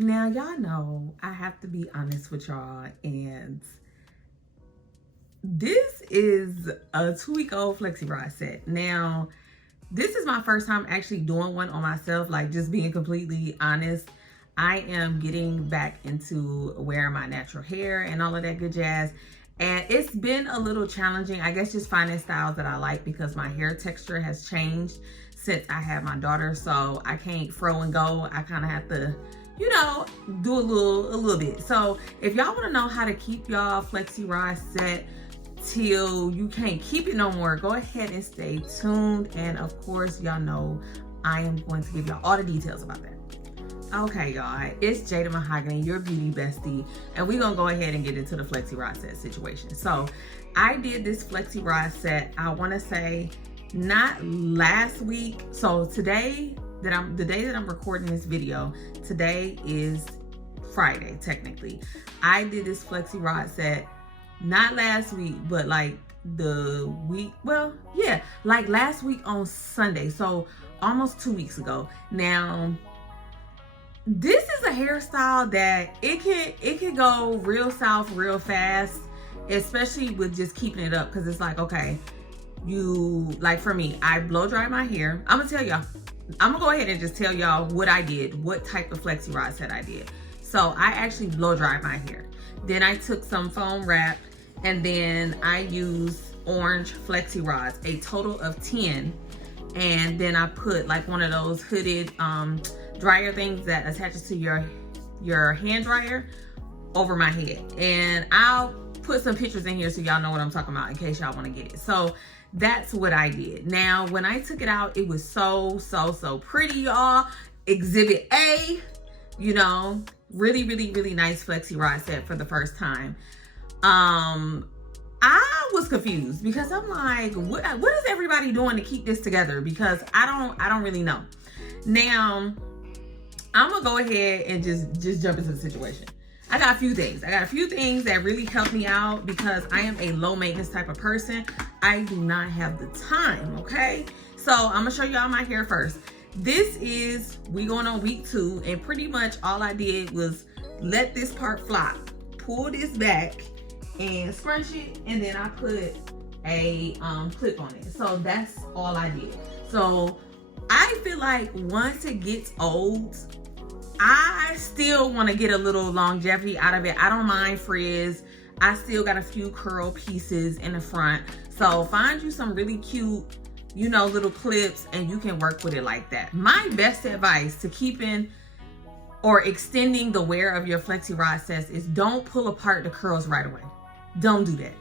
Now, y'all know I have to be honest with y'all, and this is a 2-week-old flexi rod set. Now, this is my first time actually doing one on myself, like just being completely honest. I am getting back into wearing my natural hair and all of that good jazz. And it's been a little challenging, I guess, just finding styles that I like because my hair texture has changed since I had my daughter. So I can't fro and go. I kind of have to, you know, do a little bit. So if y'all want to know how to keep y'all flexi rod set till you can't keep it no more, go ahead and stay tuned. And of course, y'all know I am going to give y'all all the details about that. Okay, y'all, it's Jada Mahogane, your beauty bestie, and we're gonna go ahead and get into the flexi rod set situation. So I did this flexi rod set, I want to say not last week. So the day that I'm recording this video, today is Friday technically. I did this flexi rod set not last week, but like the week, well, yeah, like last week on Sunday, so almost 2 weeks ago. Now, this is a hairstyle that it can go real south real fast, especially with just keeping it up, because it's like, okay, you, like for me, I blow dry my hair. I'm gonna go ahead and just tell y'all what I did, what type of flexi rod set I did. So I actually blow dried my hair. Then I took some foam wrap, and then I used orange flexi rods, a total of 10. And then I put like one of those hooded dryer things that attaches to your hand dryer over my head. And I'll put some pictures in here so y'all know what I'm talking about in case y'all want to get it. So that's what I did. Now, when I took it out, it was so pretty, y'all. Exhibit A, you know, really nice flexi rod set for the first time. I was confused because I'm like, what is everybody doing to keep this together? Because I don't really know. Now, I'm gonna go ahead and just jump into the situation. I got a few things that really help me out because I am a low maintenance type of person. I do not have the time, okay? So I'm gonna show y'all my hair first. We going on week 2, and pretty much all I did was let this part flop, pull this back and scrunch it, and then I put a clip on it. So that's all I did. So I feel like once it gets old, I still want to get a little longevity out of it. I don't mind frizz. I still got a few curl pieces in the front. So find you some really cute, you know, little clips, and you can work with it like that. My best advice to keeping or extending the wear of your flexi rod sets is don't pull apart the curls right away. Don't do that.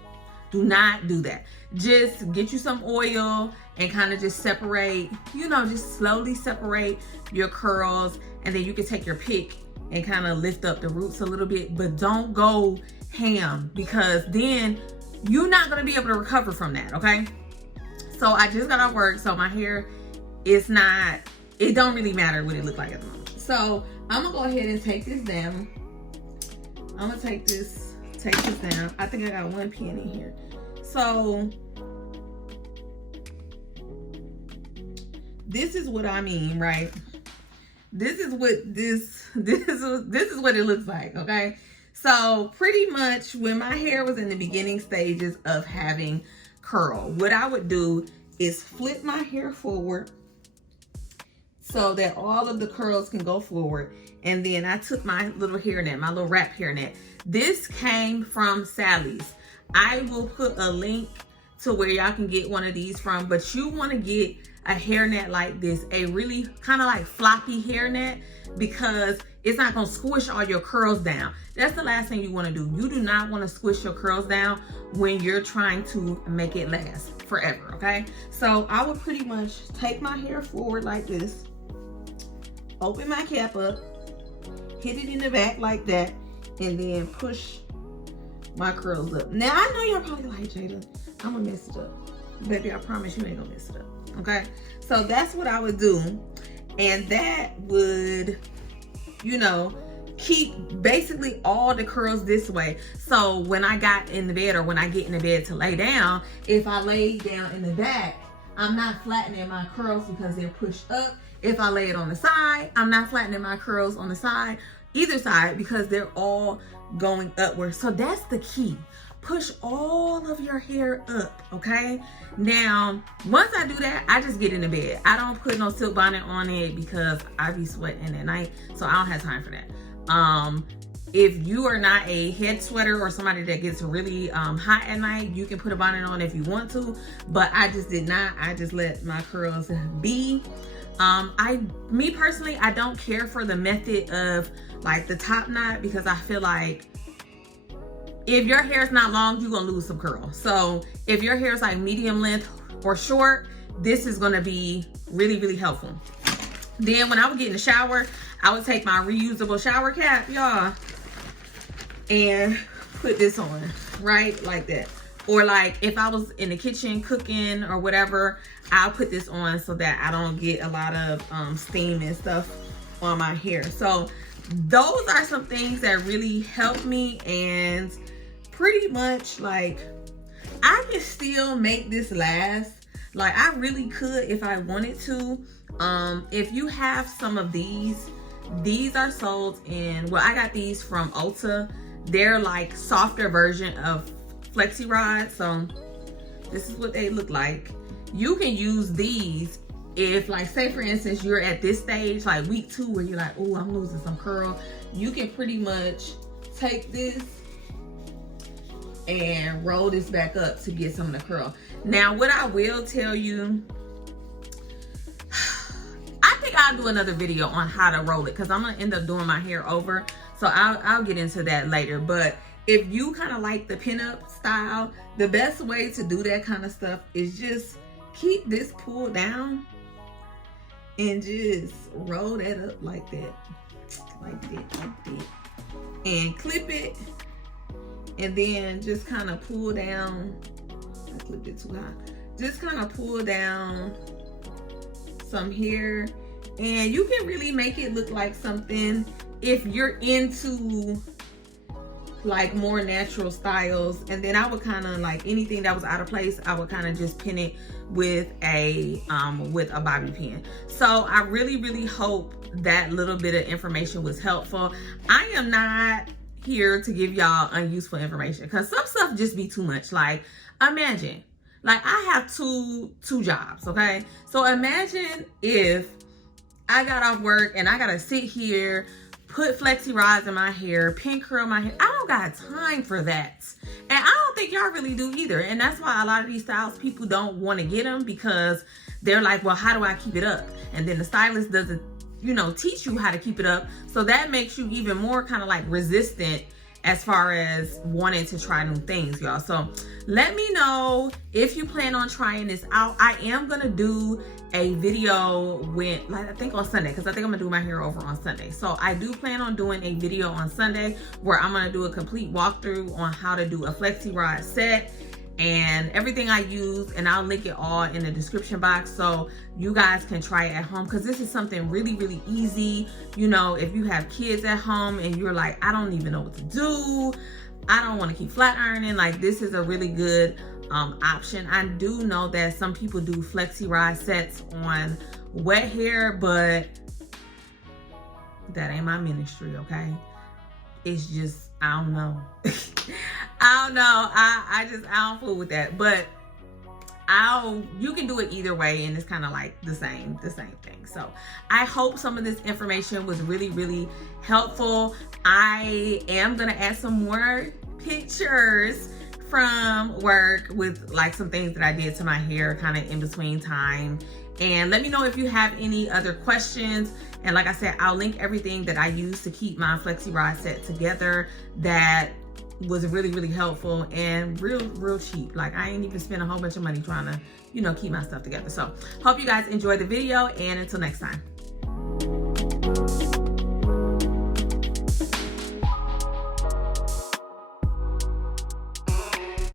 Do not do that. Just get you some oil and kind of just separate, you know, just slowly separate your curls, and then you can take your pick and kind of lift up the roots a little bit, but don't go ham because then you're not going to be able to recover from that, okay? So I just got off work, so my hair is not, it don't really matter what it looks like at the moment. So I'm gonna go ahead and take this down. I'm gonna take this down. I think I got one pin in here. So this is what I mean, right? This is what it looks like, okay? So pretty much when my hair was in the beginning stages of having curl, what I would do is flip my hair forward so that all of the curls can go forward. And then I took my little hairnet, my little wrap hairnet. This came from Sally's. I will put a link to where y'all can get one of these from, but you want to get a hairnet like this, a really kind of like floppy hairnet, because it's not going to squish all your curls down. That's the last thing you want to do. You do not want to squish your curls down when you're trying to make it last forever, okay? So I would pretty much take my hair forward like this, open my cap up, hit it in the back like that, and then push my curls up. Now, I know you're probably like, Jada, I'm gonna mess it up. Baby, I promise you ain't gonna mess it up, okay? So that's what I would do. And that would, you know, keep basically all the curls this way. So when I got in the bed, or when I get in the bed to lay down, if I lay down in the back, I'm not flattening my curls because they're pushed up. If I lay it on the side, I'm not flattening my curls on the side. either side, because they're all going upward. So that's the key. Push all of your hair up, okay? Now, once I do that, I just get into bed. I don't put no silk bonnet on it because I be sweating at night, so I don't have time for that. If you are not a head sweater or somebody that gets really hot at night, you can put a bonnet on if you want to, but I just did not. I just let my curls be. Me personally, I don't care for the method of like the top knot, because I feel like if your hair is not long, you're gonna lose some curl. So if your hair is like medium length or short, this is gonna be really, really helpful. Then when I would get in the shower, I would take my reusable shower cap, y'all, and put this on, right? Like that. Or like if I was in the kitchen cooking or whatever, I'll put this on so that I don't get a lot of steam and stuff on my hair. So those are some things that really help me, and pretty much like I can still make this last. Like I really could if I wanted to. If you have some of these are sold in, well, I got these from Ulta. They're like softer version of flexi rods. So this is what they look like. You can use these if, like, say for instance, you're at this stage, like week 2, where you're like, oh, I'm losing some curl. You can pretty much take this and roll this back up to get some of the curl. Now, what I will tell you, I think I'll do another video on how to roll it, because I'm gonna end up doing my hair over. So I'll get into that later. But if you kind of like the pinup style, the best way to do that kind of stuff is just keep this pulled down and just roll that up like that, like that, and clip it, and then just kind of pull down. I clipped it too high. Just kind of pull down some hair, and you can really make it look like something if you're into like more natural styles. And then I would kind of like anything that was out of place, I would kind of just pin it with a bobby pin. So I really hope that little bit of information was helpful. I am not here to give y'all unuseful information, because some stuff just be too much. Like imagine, like I have two jobs, okay? So imagine if I got off work and I gotta sit here, put flexi rods in my hair, pin curl my hair. I don't got time for that. And I don't think y'all really do either. And that's why a lot of these styles, people don't want to get them, because they're like, well, how do I keep it up? And then the stylist doesn't, you know, teach you how to keep it up. So that makes you even more kind of like resistant as far as wanting to try new things, y'all. So let me know if you plan on trying this out. I am gonna do a video with, like, I think on Sunday, because I think I'm gonna do my hair over on Sunday. So I do plan on doing a video on Sunday where I'm gonna do a complete walkthrough on how to do a flexi rod set and everything I use, and I'll link it all in the description box so you guys can try it at home, because this is something really easy. You know, if you have kids at home and you're like, I don't even know what to do, I don't want to keep flat ironing, like this is a really good option. I do know that some people do flexi rod sets on wet hair, but that ain't my ministry, okay? It's just, I don't know. I don't know. I don't fool with that. But you can do it either way, and it's kind of like the same thing. So I hope some of this information was really helpful. I am gonna add some more pictures from work with like some things that I did to my hair kind of in between time. And let me know if you have any other questions. And like I said, I'll link everything that I use to keep my flexi rod set together that was really helpful and real cheap. Like I ain't even spent a whole bunch of money trying to, you know, keep my stuff together. So hope you guys enjoyed the video, and until next time.